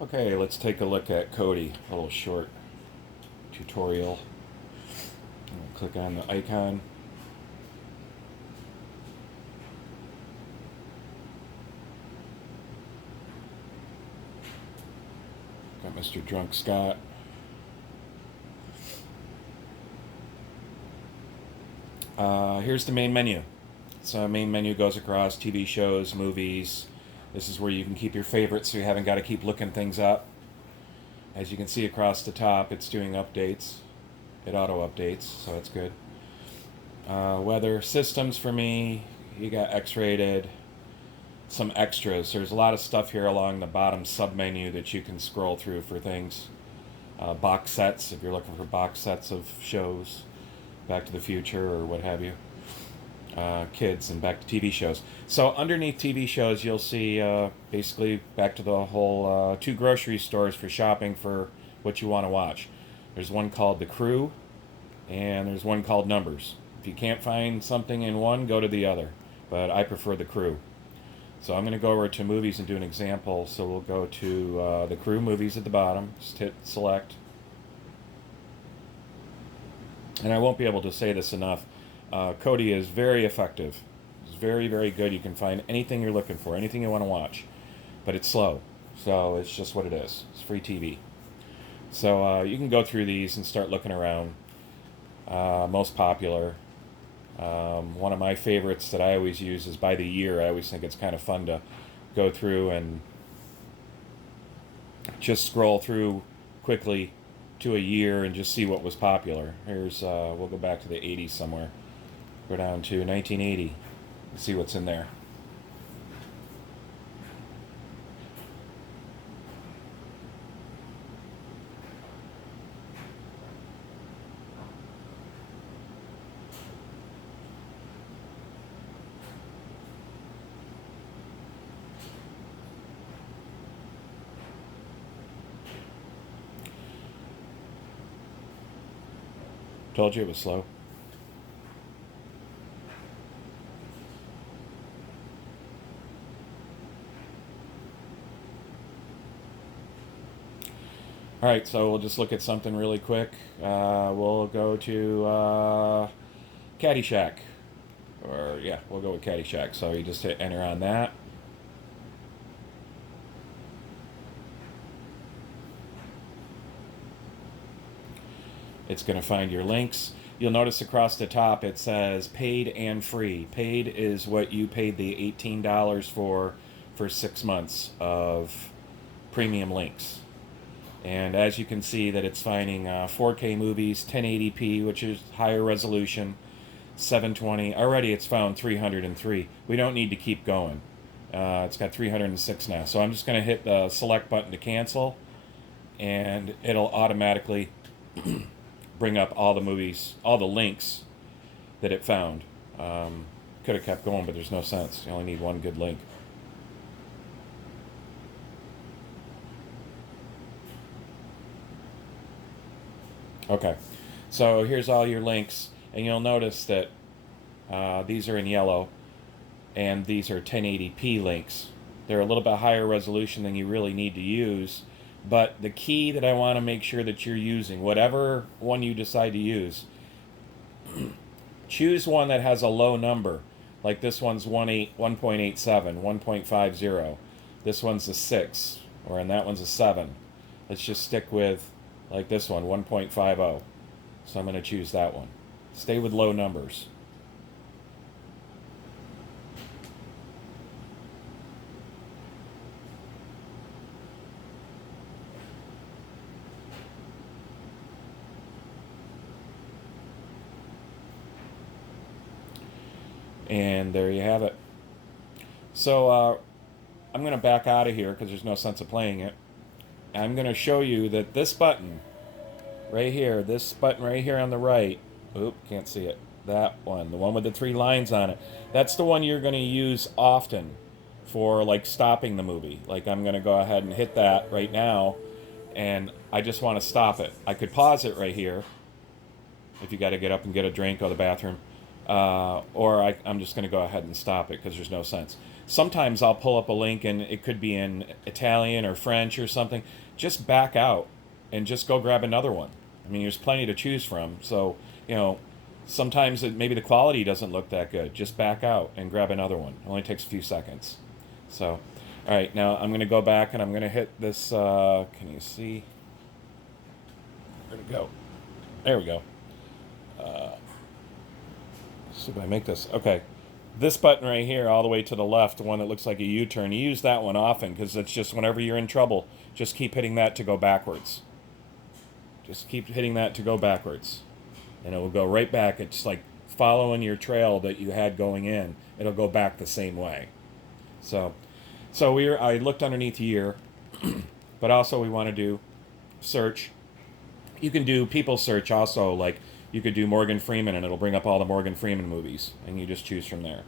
Okay, let's take a look at Kodi, a little short tutorial. Click on the icon. Got Mr. Drunk Scott. Here's the main menu. So main menu goes across TV shows, movies. This is where you can keep your favorites so you haven't got to keep looking things up. As you can see across the top, it's doing updates. It auto updates, so that's good. Weather systems for me, you got X-rated, some extras. There's a lot of stuff here along the bottom submenu that you can scroll through for things. Box sets, if you're looking for box sets of shows, Back to the Future or what have you. Kids and back to TV shows. So underneath TV shows, you'll see basically back to the whole 2 grocery stores for shopping for what you want to watch. There's one called The Crew, and there's one called Numbers. If you can't find something in one, go to the other. But I prefer The Crew. So I'm going to go over to movies and do an example. So we'll go to The Crew movies at the bottom. Just hit select. And I won't be able to say this enough. Kodi is very effective. It's very, very good. You can find anything you're looking for, anything you want to watch. But it's slow. So it's just what it is. It's free TV. So you can go through these and start looking around. Most popular. One of my favorites that I always use is by the year. I always think it's kind of fun to go through and just scroll through quickly to a year and just see what was popular. Here's, we'll go back to the 80s somewhere. Go down to 1980 and see what's in there. Told you it was slow. All right, so we'll just look at something really quick. We'll go to Caddyshack. Or, yeah, we'll go with Caddyshack. So you just hit enter on that. It's going to find your links. You'll notice across the top it says paid and free. Paid is what you paid the $18 for 6 months of premium links. And as you can see that it's finding 4K movies, 1080p, which is higher resolution, 720. Already it's found 303. We don't need to keep going. It's got 306 now. So I'm just going to hit the select button to cancel, and it'll automatically bring up all the movies, all the links that it found. Could have kept going, but there's no sense. You only need one good link. Okay, so here's all your links, and you'll notice that these are in yellow, and these are 1080p links. They're a little bit higher resolution than you really need to use, but the key that I want to make sure that you're using, whatever one you decide to use, choose one that has a low number. Like this one's 1.87, 1.50. This one's a 6, or and that one's a 7. Let's just stick with, like this one, 1.50. So I'm going to choose that one. Stay with low numbers. And there you have it. So I'm going to back out of here because there's no sense of playing it. I'm going to show you that this button right here, this button right here on the right, oop, can't see it, that one, the one with the 3 lines on it, that's the one you're going to use often for like stopping the movie. Like I'm going to go ahead and hit that right now, and I just want to stop it. I could pause it right here if you got to get up and get a drink, go to the bathroom. Or I'm just going to go ahead and stop it because there's no sense. sometimes I'll pull up a link and it could be in Italian or French or something. Just back out and just go grab another one. I mean, there's plenty to choose from. So, you know, sometimes maybe the quality doesn't look that good. Just back out and grab another one. It only takes a few seconds. So, all right, now I'm going to go back and I'm going to hit this. Can you see? Where'd it go? There we go. Let's see if I make this. Okay. This button right here, all the way to the left, the one that looks like a U-turn, you use that one often because it's just whenever you're in trouble, just keep hitting that to go backwards. Just keep hitting that to go backwards. And it will go right back. It's like following your trail that you had going in. It'll go back the same way. So I looked underneath year, but also we want to do search. You can do people search also, like you could do Morgan Freeman and it'll bring up all the Morgan Freeman movies and you just choose from there.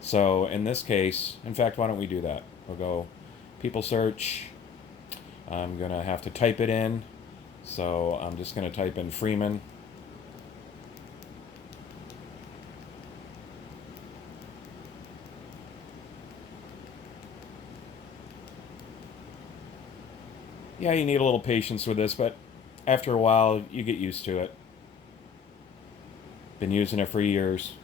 So in this case, in fact, why don't we do that? We'll go people search. I'm going to have to type it in. So I'm just going to type in Freeman. Yeah, you need a little patience with this, but after a while, you get used to it. Been using it for years.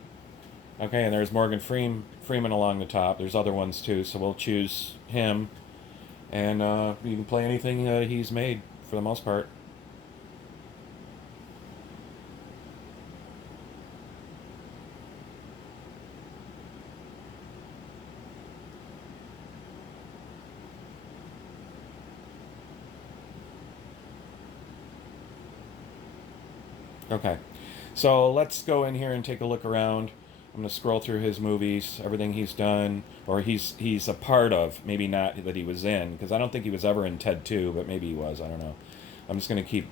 Okay, and there's Morgan Freeman along the top. There's other ones too, so we'll choose him. And you can play anything he's made for the most part. Okay, so let's go in here and take a look around. I'm going to scroll through his movies, everything he's done, or he's a part of. Maybe not that he was in, because I don't think he was ever in Ted 2, but maybe he was. I don't know. I'm just going to keep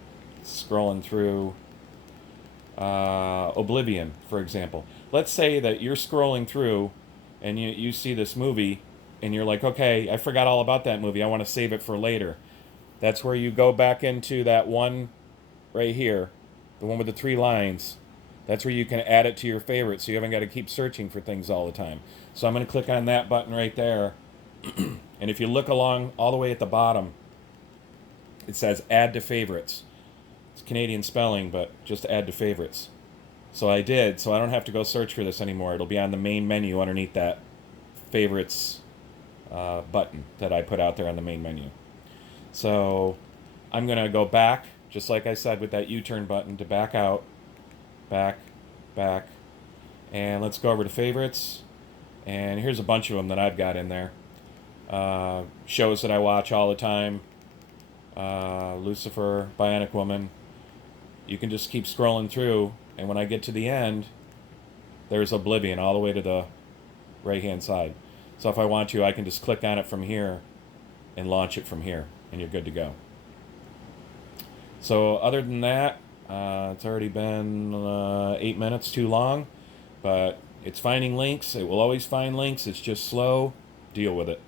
scrolling through. Oblivion, for example. Let's say that you're scrolling through and you see this movie and you're like, okay, I forgot all about that movie. I want to save it for later. That's where you go back into that one right here, the one with the 3 lines. That's where you can add it to your favorites, so you haven't got to keep searching for things all the time. So I'm going to click on that button right there. And if you look along all the way at the bottom, it says add to favorites. It's Canadian spelling, but just add to favorites. So I did, so I don't have to go search for this anymore. It'll be on the main menu underneath that favorites button that I put out there on the main menu. So I'm going to go back, just like I said with that U-turn button, to back out. Back, back. And let's go over to favorites. And here's a bunch of them that I've got in there. Shows that I watch all the time. Lucifer, Bionic Woman. You can just keep scrolling through, and when I get to the end, there's Oblivion all the way to the right-hand side. So if I want to, I can just click on it from here and launch it from here, and you're good to go. So other than that, it's already been 8 minutes too long, but it's finding links. It will always find links. It's just slow. Deal with it.